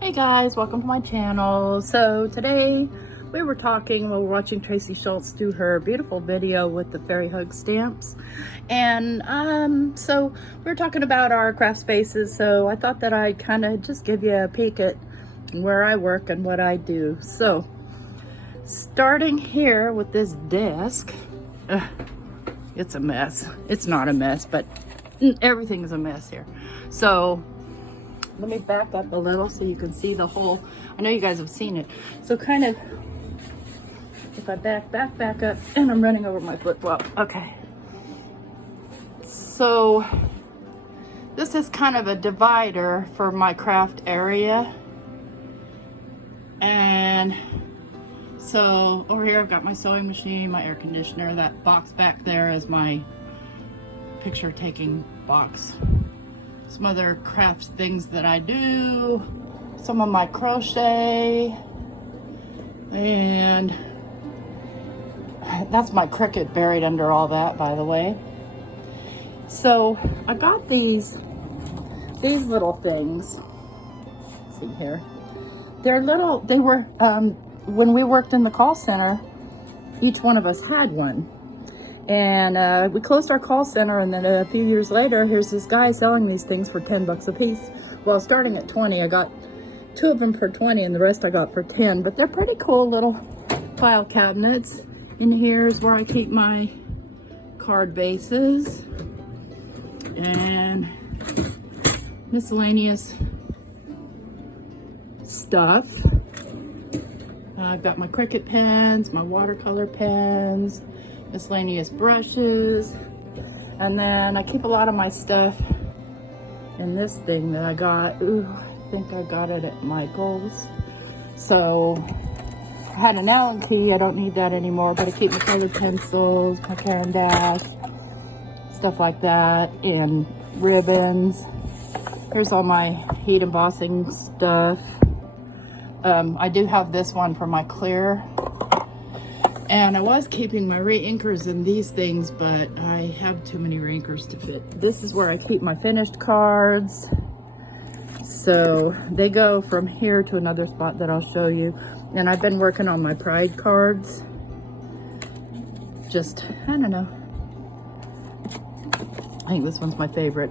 Hey guys, welcome to my channel. So today we were watching Tracy Schultz do her beautiful video with the fairy hug stamps. And so we were talking about our craft spaces. So I thought that I'd kind of just give you a peek at where I work and what I do. So starting here with this desk, it's a mess. It's not a mess, but everything is a mess here. So let me back up a little so you can see the whole. I know you guys have seen it. So kind of, if I back up, and I'm running over my flip-flop. Okay. So this is kind of a divider for my craft area. And so over here I've got my sewing machine, my air conditioner. That box back there is my picture taking box. Some other crafts things that I do, some of my crochet, and that's my Cricut buried under all that, by the way. So I got these little things. Let's see here. They were when we worked in the call center, each one of us had one. And we closed our call center, and then a few years later, here's this guy selling these things for 10 bucks a piece. Well, starting at 20, I got 2 of them for 20, and the rest I got for 10. But they're pretty cool little file cabinets. And here's where I keep my card bases and miscellaneous stuff. I've got my Cricut pens, my watercolor pens, miscellaneous brushes, and then I keep a lot of my stuff in this thing that I got. Ooh, I think I got it at Michael's. So I had an Allen key. I don't need that anymore, but I keep my colored pencils, my Caran d'Ache, stuff like that, and ribbons. Here's all my heat embossing stuff. I do have this one for my clear. And I was keeping my re-inkers in these things, but I have too many re-inkers to fit. This is where I keep my finished cards. So they go from here to another spot that I'll show you. And I've been working on my Pride cards. Just, I don't know. I think this one's my favorite.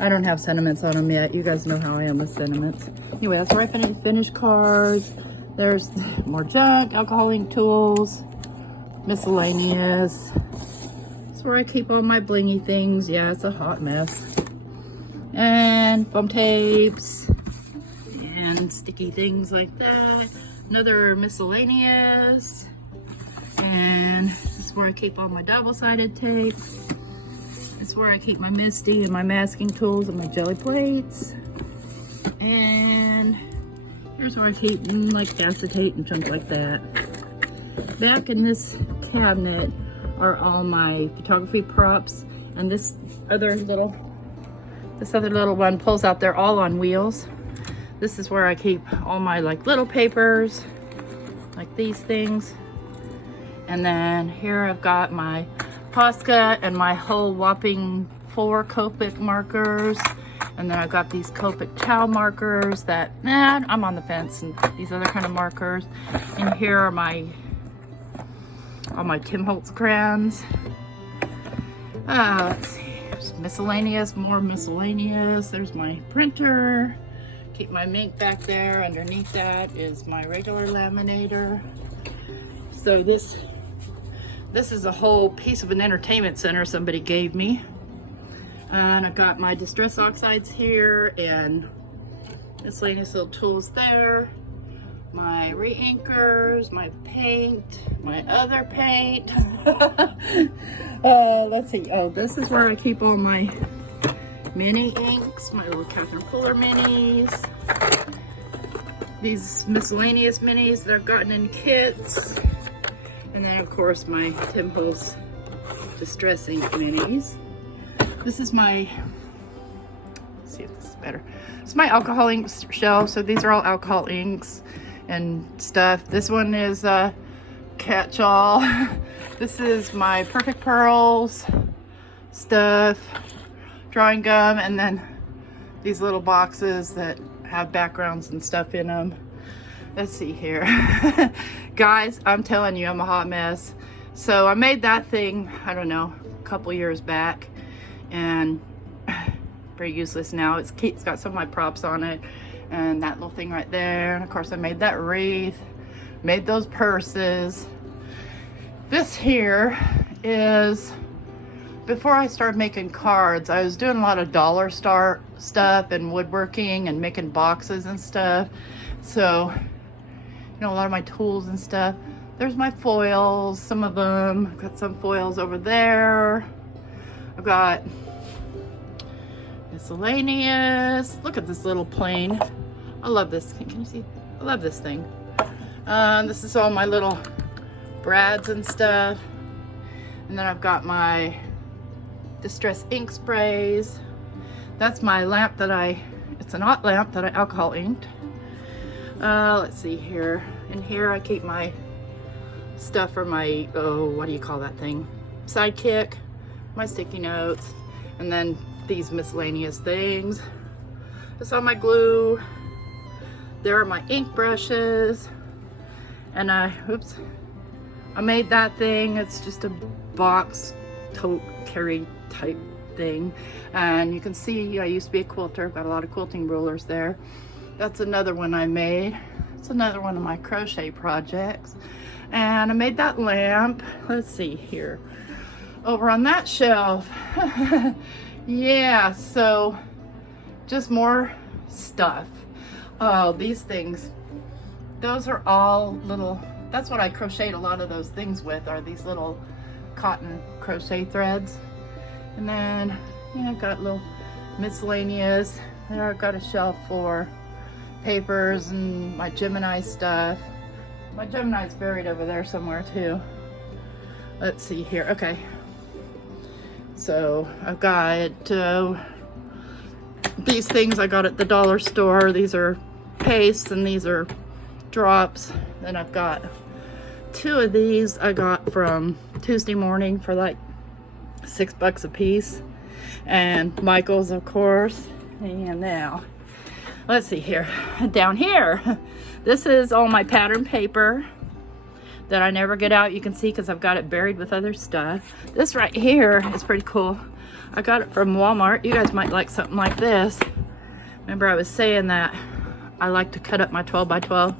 I don't have sentiments on them yet. You guys know how I am with sentiments. Anyway, that's where I finish cards. There's more junk, alcohol ink tools, miscellaneous. That's where I keep all my blingy things. Yeah, it's a hot mess. And foam tapes and sticky things like that. Another miscellaneous. And this is where I keep all my double-sided tape. This is where I keep my MISTI and my masking tools and my jelly plates. And here's where I keep like acetate and junk like that. Back in this cabinet are all my photography props, and this other little one pulls out. They're all on wheels. This is where I keep all my like little papers, like these things. And then here I've got my Posca and my whole whopping 4 Copic markers. And then I've got these Copic Chow markers that, I'm on the fence, and these other kind of markers. And here are all my Tim Holtz crayons. Let's see, there's miscellaneous, more miscellaneous. There's my printer. Keep my Mink back there. Underneath that is my regular laminator. So this is a whole piece of an entertainment center somebody gave me. And I've got my distress oxides here and miscellaneous little tools there. My re-inkers, my paint, my other paint. Let's see. Oh, this is where I keep all my mini inks, my little Catherine Fuller minis. These miscellaneous minis that I've gotten in kits. And then, of course, my Tim Holtz Distress Ink minis. This is my, let's see if this is better. It's my alcohol ink shelf. So these are all alcohol inks and stuff. This one is catch-all. This is my Perfect Pearls stuff, drawing gum, and then these little boxes that have backgrounds and stuff in them. Let's see here. Guys, I'm telling you, I'm a hot mess. So I made that thing, I don't know, a couple years back, and pretty useless now. It's got some of my props on it, and that little thing right there. And of course I made that wreath, made those purses. This here is, before I started making cards, I was doing a lot of dollar store stuff and woodworking and making boxes and stuff. So, you know, a lot of my tools and stuff. There's my foils, some of them. I've got some foils over there. I've got miscellaneous. Look at this little plane. I love this. Can you see? I love this thing. This is all my little brads and stuff. And then I've got my distress ink sprays. That's my lamp that it's an art lamp that I alcohol inked. Let's see here. In here I keep my stuff for my, oh, what do you call that thing? Sidekick, my sticky notes, and then these miscellaneous things. That's all my glue. There are my ink brushes. And I made that thing. It's just a box tote carry type thing. And you can see I used to be a quilter. I've got a lot of quilting rulers there. That's another one I made. It's another one of my crochet projects. And I made that lamp. Let's see here. Over on that shelf. Yeah, so just more stuff. Oh, these things. Those are all little, that's what I crocheted a lot of those things with, are these little cotton crochet threads. And then, yeah, I've got little miscellaneous. There I've got a shelf for papers and my Gemini stuff. My Gemini's buried over there somewhere too. Let's see here. Okay. So I've got these things I got at the dollar store. These are pastes and these are drops. Then I've got 2 of these I got from Tuesday Morning for like $6 a piece. And Michael's, of course. And now, let's see here. Down here, this is all my pattern paper that I never get out. You can see because I've got it buried with other stuff. This right here is pretty cool. I got it from Walmart. You guys might like something like this. Remember I was saying that I like to cut up my 12 by 12.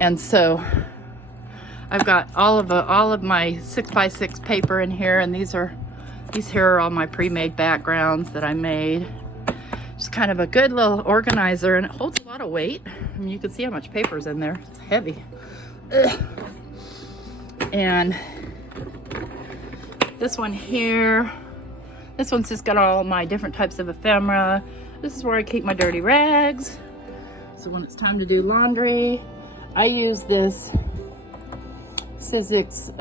And so I've got all of my 6 by 6 paper in here, and these here are all my pre-made backgrounds that I made. It's kind of a good little organizer, and it holds a lot of weight. I mean, you can see how much paper's in there. It's heavy. Ugh. And this one here, this one's just got all my different types of ephemera. This is where I keep my dirty rags. So when it's time to do laundry, I use this Sizzix,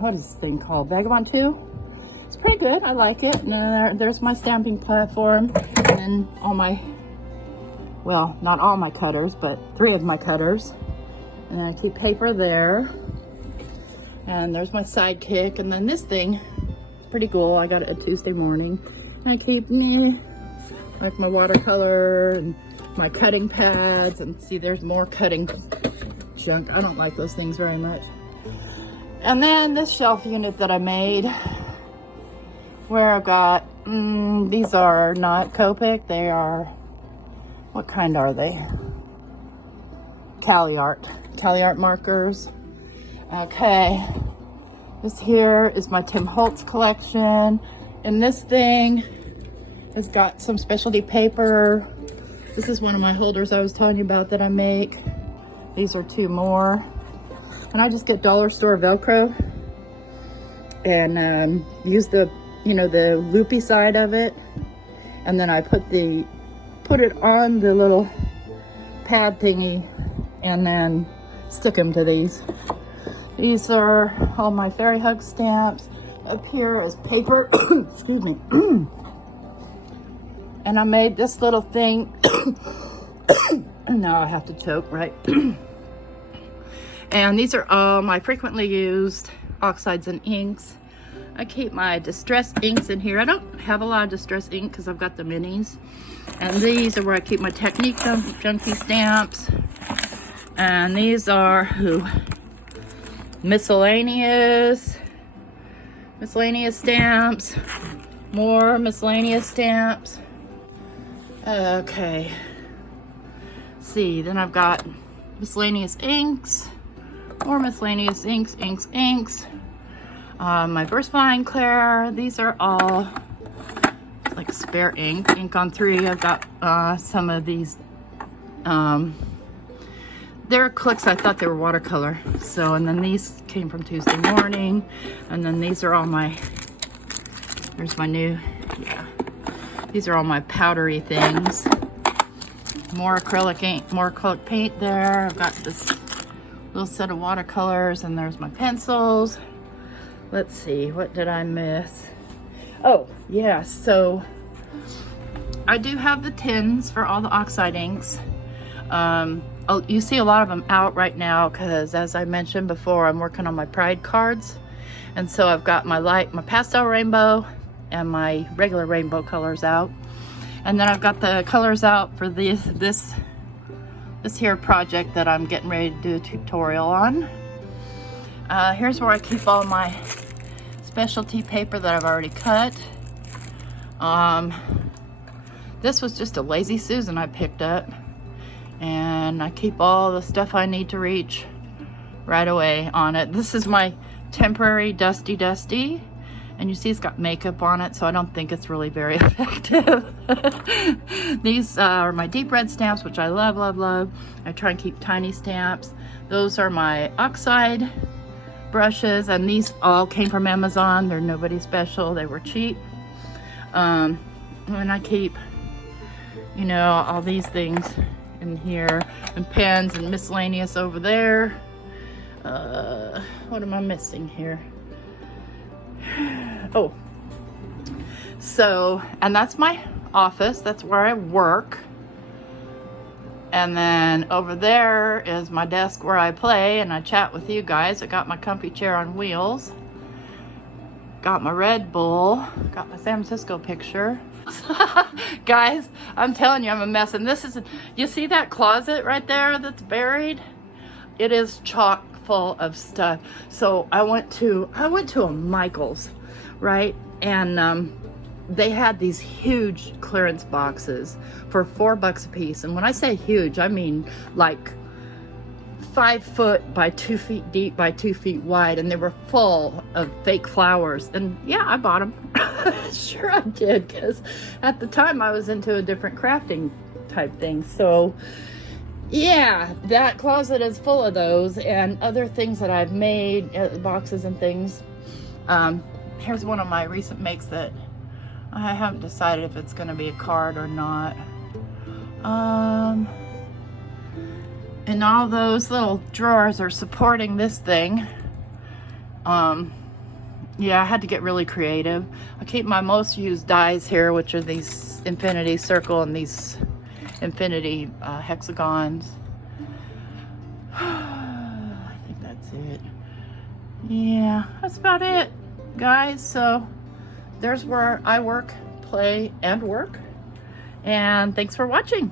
what is this thing called? Vagabond 2? It's pretty good, I like it. And then there's my stamping platform, and then all my, well, not all my cutters, but 3 of my cutters. And then I keep paper there. And there's my sidekick, and then this thing, pretty cool. I got it a Tuesday Morning. And I keep like my watercolor and my cutting pads, and see there's more cutting junk. I don't like those things very much. And then this shelf unit that I made, where I've got, these are not Copic, they are, what kind are they? Cali art markers. Okay, this here is my Tim Holtz collection, and this thing has got some specialty paper. This is one of my holders I was telling you about that I make. These are 2 more. And I just get dollar store Velcro and use the, you know, the loopy side of it. And then I put it on the little pad thingy and then stick them to these. These are all my fairy hug stamps. Up here is paper, excuse me. And I made this little thing. Now I have to choke, right? And these are all my frequently used oxides and inks. I keep my distress inks in here. I don't have a lot of distress ink because I've got the minis. And these are where I keep my Technique Junkie stamps. And these are miscellaneous stamps. More miscellaneous stamps. Okay. See, then I've got miscellaneous inks. More miscellaneous inks. My VersaFine Claire. These are all like spare ink on 3. I've got some of these. They're acrylics. I thought they were watercolor. So, and then these came from Tuesday morning. And then these are all my, there's my new, yeah. These are all my powdery things. More acrylic ink, more acrylic paint there. I've got this little set of watercolors, and there's my pencils. Let's see, what did I miss? Oh, yeah, so I do have the tins for all the oxide inks. You see a lot of them out right now because, as I mentioned before, I'm working on my Pride cards. And so I've got my pastel rainbow and my regular rainbow colors out. And then I've got the colors out for this here project that I'm getting ready to do a tutorial on. Here's where I keep all my specialty paper that I've already cut. This was just a Lazy Susan I picked up, and I keep all the stuff I need to reach right away on it. This is my temporary Dusty, and you see it's got makeup on it, so I don't think it's really very effective. These are my deep red stamps, which I love. I try and keep tiny stamps. Those are my oxide brushes, and these all came from Amazon. They're nobody special, they were cheap. And I keep, you know, all these things in here, and pens and miscellaneous over there. What am I missing here? Oh, so, and that's my office. That's where I work. And then over there is my desk where I play and I chat with you guys. I got my comfy chair on wheels. Got my Red Bull. Got my San Francisco picture. Guys, I'm telling you, I'm a mess. And this is, you see that closet right there that's buried? It is chock full of stuff. So I went to a Michael's, right? And they had these huge clearance boxes for $4 a piece. And when I say huge, I mean like 5 foot by 2 feet deep by 2 feet wide, and they were full of fake flowers. And yeah, I bought them. Sure I did, because at the time I was into a different crafting type thing. So yeah, that closet is full of those and other things that I've made, boxes and things. Here's one of my recent makes that I haven't decided if it's going to be a card or not. And all those little drawers are supporting this thing. Yeah, I had to get really creative. I keep my most used dies here, which are these infinity circle and these infinity hexagons. I think that's it. Yeah, that's about it, guys. So there's where I work, play, and work. And thanks for watching.